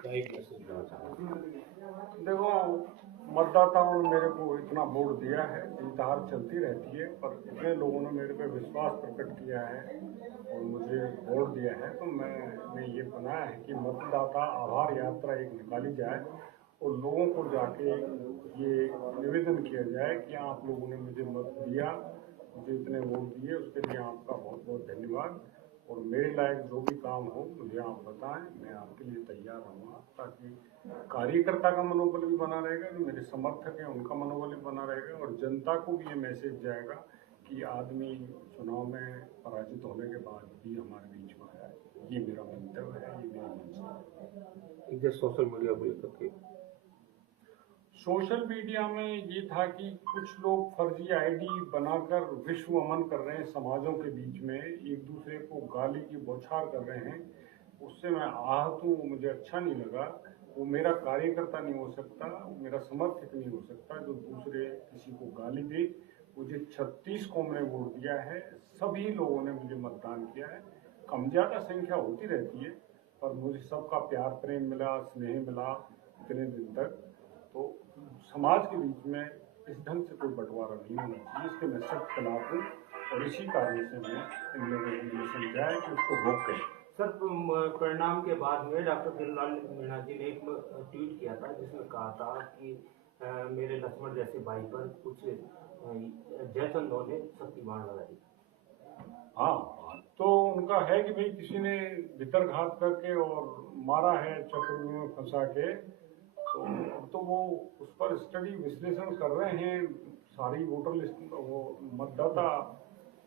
क्या एक मैसेज देना चाहेंगे? देखो, मतदाताओं ने मेरे को इतना वोट दिया है, जीत हार चलती रहती है, पर इतने लोगों ने मेरे पे विश्वास प्रकट किया है और मुझे वोट दिया है, तो मैंने ये बनाया है कि मतदाता आभार यात्रा एक निकाली जाए और लोगों को जाके ये निवेदन किया जाए कि आप लोगों ने मुझे मत दिया, मुझे इतने वोट दिए, उसके लिए आपका बहुत बहुत धन्यवाद। और मेरे लायक जो भी काम हो मुझे आप बताएं, मैं आपके लिए तैयार रहूँगा, ताकि कार्यकर्ता का मनोबल भी बना रहेगा, जो मेरे समर्थक हैं उनका मनोबल भी बना रहेगा और जनता को भी ये मैसेज जाएगा कि आदमी चुनाव में पराजित होने के बाद भी हमारे बीच में आया। ये मेरा मंतव्य है, ये मेरी मंशा है। इधर सोशल मीडिया को लेकर के सोशल मीडिया में ये था कि कुछ लोग फर्जी आईडी बनाकर विश्व अमन कर रहे हैं, समाजों के बीच में एक दूसरे को गाली की बौछार कर रहे हैं। उससे मैं आहत हूँ, मुझे अच्छा नहीं लगा। वो मेरा कार्यकर्ता नहीं हो सकता, मेरा समर्थक नहीं हो सकता जो दूसरे किसी को गाली दे। मुझे 36 को मैंने वोट दिया है, सभी लोगों ने मुझे मतदान किया है। कम ज़्यादा संख्या होती रहती है, पर मुझे सबका प्यार प्रेम मिला, स्नेह मिला इतने दिन तक। तो समाज के बीच में इस ढंग से कोई बंटवारा नहीं होना चाहिए, इसके मैं सख्त खिलाफ हूँ और इसी कारण से मैं इन लोगों को ये समझाया कि उसको रोकें। सर, परिणाम के बाद में डॉक्टर किरणलाल मीणा जी ने एक ट्वीट किया था जिसमें कहा था कि मेरे लक्ष्मण जैसे भाई पर कुछ जयचंदों ने शक्तिबाण लगाई। हाँ, तो उनका है कि भाई किसी ने भितरघात करके और मारा है चक्रव्यूह में फंसा के, तो वो उस पर स्टडी विश्लेषण कर रहे हैं। सारी वोटर लिस्ट, वो मतदाता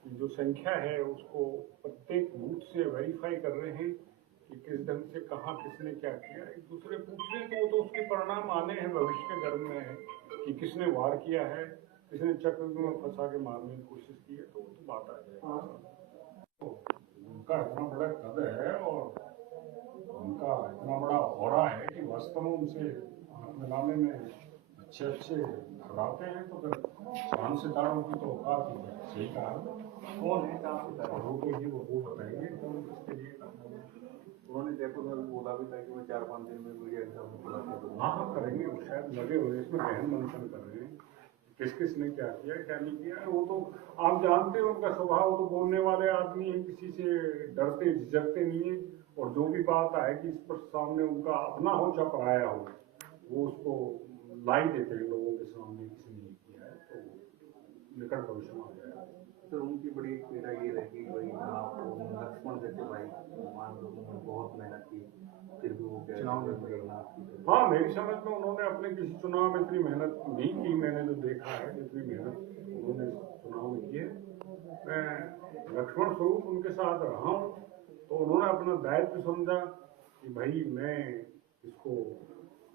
की जो संख्या है उसको प्रत्येक बूथ से वेरीफाई कर रहे हैं कि किस ढंग से कहाँ किसने क्या किया। एक दूसरे पूछ रहे हैं, तो वो तो उसके परिणाम आने हैं, भविष्य के गर्भ में है कि किसने वार किया है, किसने चक्रव्यूह में फंसा के मारने की कोशिश की है, तो वो तो बात आ जाएगी। उनका इतना बड़ा कद है और उनका इतना बड़ा ऑरा है कि वास्तव में उनसे हाथ मिलाने में अच्छे अच्छे लगाते हैं, तो फिर चांद सितारों की तो औकात ही है। सही कहा। कौन है चांद सितारे? वो बताएंगे कौन किसके लिए काम है। उन्होंने जयपुर में भी बोला भी था कि मैं 4-5 दिन में मीडिया के सामने खुलासा करूंगा। हाँ करेंगे, वो शायद लगे हुए इसमें गहन मंथन कर रहे हैं किस किस ने क्या किया क्या नहीं किया है। वो तो आप जानते हो उनका स्वभाव, तो बोलने वाले आदमी है, किसी से डरते झिझकते नहीं है और जो भी बात आएगी इस पर सामने उनका अपना हो चाहे पराया हो, वो उसको लाई देते हैं लोगों के सामने किसी ने किया है, तो निकट भविष्य में आ जाएगा। तो उनकी बड़ी पीड़ा ये रहेगी भाई आप लक्ष्मण जैसे भाई मान लो उन्होंने बहुत मेहनत की, फिर भी वो चुनाव में मेहनत की। हाँ, मेरी समझ में उन्होंने अपने किसी चुनाव में इतनी मेहनत नहीं की। मैंने जो देखा है जितनी मेहनत उन्होंने चुनाव में की है, मैं लक्ष्मण स्वरूप उनके साथ रहा हूँ, तो उन्होंने अपना दायित्व समझा कि भाई मैं इसको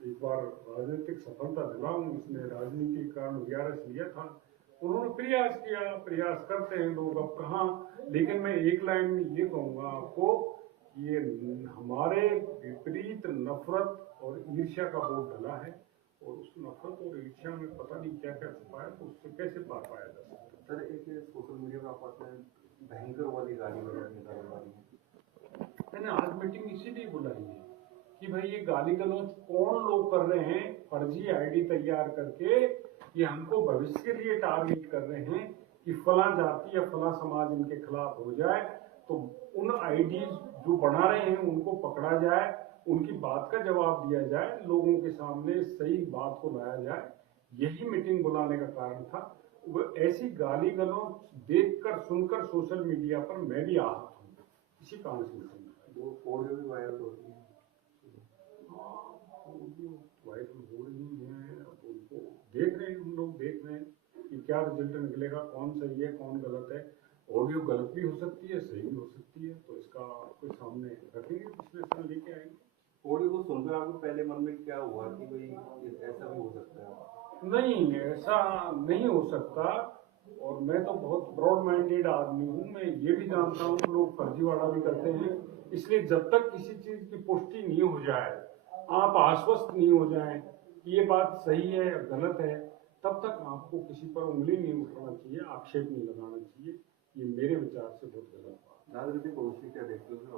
एक बार राजनीतिक सफलता दिलाऊं। इसने राजनीति के कारण वीआरएस लिया था, उन्होंने प्रयास किया, प्रयास करते हैं लोग अब कहाँ। लेकिन मैं एक लाइन में ये कहूँगा आपको, ये हमारे विपरीत नफरत और ईर्ष्या का बोध डला है और उस नफरत और ईर्ष्या में पता नहीं क्या क्या छुपा है, तो उससे कैसे पार पाया जा सकता है। सर, एक सोशल मीडिया में आपने भयंकर वाली गाली वगैरह निकालने वाली है। मैंने आज मीटिंग इसीलिए बुलाई है कि भाई ये गाली गलौज कौन लोग कर रहे हैं, फर्जी आईडी तैयार करके ये हमको भविष्य के लिए टारगेट कर रहे हैं कि फला जाति या फला समाज इनके खिलाफ हो जाए, तो उन आईडीज जो बना रहे हैं उनको पकड़ा जाए, उनकी बात का जवाब दिया जाए, लोगों के सामने सही बात को लाया जाए। यही मीटिंग बुलाने का कारण था। वो ऐसी गाली गलौज देखकर सुनकर सोशल मीडिया पर मैं भी आहत हूँ, इसी कारण से वो ऑडियो भी वायरल हो रही है। वायरल हो रही है, अब उनको देख रहे हैं, हम लोग देख रहे हैं कि क्या रिजल्ट निकलेगा, कौन सही है कौन गलत है। ऑडियो गलत भी हो सकती है, सही भी हो सकती है, तो इसका कोई सामने रखेंगे, विश्लेषण लेके आएंगे। ऑडियो को सुनकर आपको पहले मन में क्या हुआ कि भाई ऐसा भी हो सकता है? नहीं, ऐसा नहीं हो सकता। और मैं तो बहुत ब्रॉड माइंडेड आदमी हूँ, मैं ये भी जानता हूँ कि लोग फर्जीवाड़ा भी करते हैं। इसलिए जब तक किसी चीज की पुष्टि नहीं हो जाए, आप आश्वस्त नहीं हो जाएं कि ये बात सही है या गलत है, तब तक आपको किसी पर उंगली नहीं उठाना चाहिए, आक्षेप नहीं लगाना चाहिए। ये मेरे विचार से बहुत गलत बात है। राजनीतिक भविष्य क्या देखते हो सर?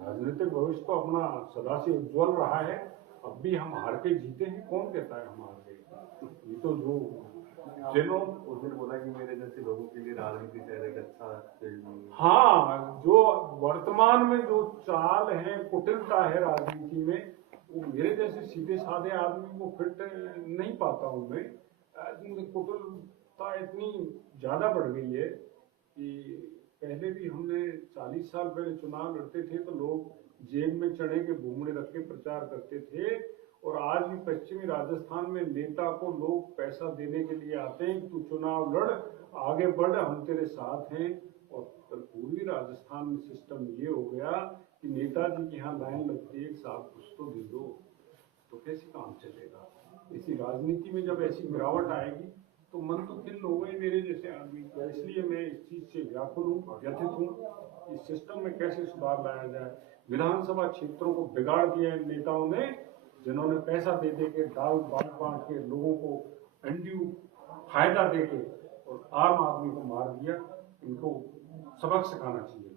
राजनीतिक भविष्य तो अपना सदा से उज्जवल रहा है। अब भी हम हार के जीते हैं, कौन कहता है हम हार गए? ये तो जो जिन्हों उस दिन बोला कि मेरे जैसे लोगों के लिए राजनीति शायद एक अच्छा फील्ड नहीं है। हाँ, जो वर्तमान में जो चाल है, कुटिलता है राजनीति में, वो मेरे जैसे सीधे साधे आदमी को फिट नहीं पाता हूँ मैं। कुटिलता इतनी ज्यादा बढ़ गई है कि पहले भी हमने 40 साल पहले चुनाव लड़ते थे तो लोग जेब में चने के भूमड़े रख के प्रचार करते थे, और आज भी पश्चिमी राजस्थान में नेता को लोग पैसा देने के लिए आते हैं कि तू चुनाव लड़, आगे बढ़, हम तेरे साथ हैं। और पूर्वी राजस्थान में सिस्टम ये हो गया कि नेताजी के यहाँ लाइन लगती है, साहब कुछ तो दे दो, तो कैसे काम चलेगा? इसी राजनीति में जब ऐसी गिरावट आएगी तो मन तो खिन्न हो गए मेरे जैसे आदमी का। इसलिए मैं इस चीज से व्याकुल हूँ, व्यथित हूँ। इस सिस्टम में कैसे सुधार लाया जाए? विधानसभा क्षेत्रों को बिगाड़ दिया इन नेताओं ने, जिन्होंने पैसा दे दे के, दाल बांट के, लोगों को अनड्यू फायदा दे के और आम आदमी को मार दिया। इनको सबक सिखाना चाहिए।